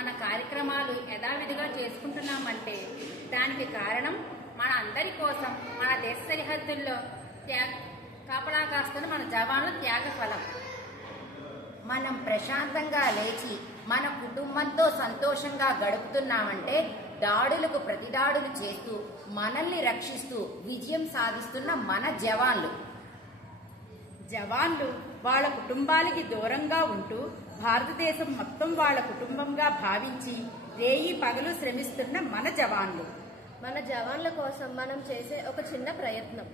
మన కార్యక్రమాలు యథావిధిగా చేసుకుంటున్నామంటే దానికి కారణం మన అందరి కోసం మన దేశ సరిహద్దుల్లో కాపలా కాస్తున్న మన జవాన్ల త్యాగ ఫలం. మనం ప్రశాంతంగా లేచి మన కుటుంబంతో సంతోషంగా గడుపుతున్నామంటే దాడులకు ప్రతిదాడులు చేస్తూ మనల్ని రక్షిస్తూ విజయం సాధిస్తున్న మన జవాన్లు. జవాన్లు వాళ్ళ కుటుంబాలకి దూరంగా ఉంటూ భారతదేశం మొత్తం వాళ్ళ కుటుంబంగా భావించి రేయి పగలు శ్రమిస్తున్న మన జవాన్లు. మన జవాన్ల కోసం మనం చేసే ఒక చిన్న ప్రయత్నం.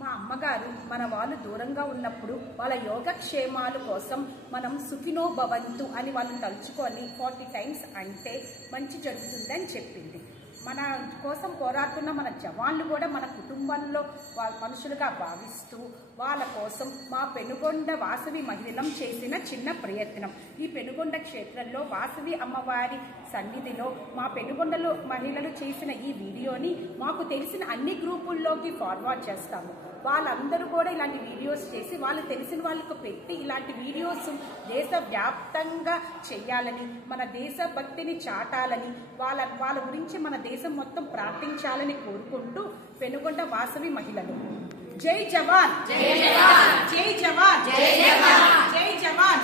మా అమ్మగారు మన వాళ్ళు దూరంగా ఉన్నప్పుడు వాళ్ళ యోగక్షేమాల కోసం మనం సుఖినో భవంతు అని వాళ్ళని తలుచుకొని 40 టైమ్స్ అంటే మంచి జరుగుతుందని చెప్పింది. మన కోసం పోరాడుతున్న మన జవాన్లు కూడా మన కుటుంబంలో వాళ్ళ మనుషులుగా భావిస్తూ వాళ్ళ కోసం మా పెనుగొండ వాసవి మహిళలం చేసిన చిన్న ప్రయత్నం. ఈ పెనుగొండ క్షేత్రంలో వాసవి అమ్మవారి సన్నిధిలో మా పెనుగొండలో మహిళలు చేసిన ఈ వీడియోని మాకు తెలిసిన అన్ని గ్రూపుల్లోకి ఫార్వర్డ్ చేస్తాము. వాళ్ళందరూ కూడా ఇలాంటి వీడియోస్ చేసి వాళ్ళు తెలిసిన వాళ్ళకు పెట్టి ఇలాంటి వీడియోస్ దేశవ్యాప్తంగా చెయ్యాలని, మన దేశభక్తిని చాటాలని, వాళ్ళ గురించి మన దేశం మొత్తం ప్రార్థించాలని కోరుకుంటూ పెనుగొండ వాసవి మహిళలు. జై జవాన్, జై జవాన్, జై జవాన్, జై జవాన్, జై జవాన్.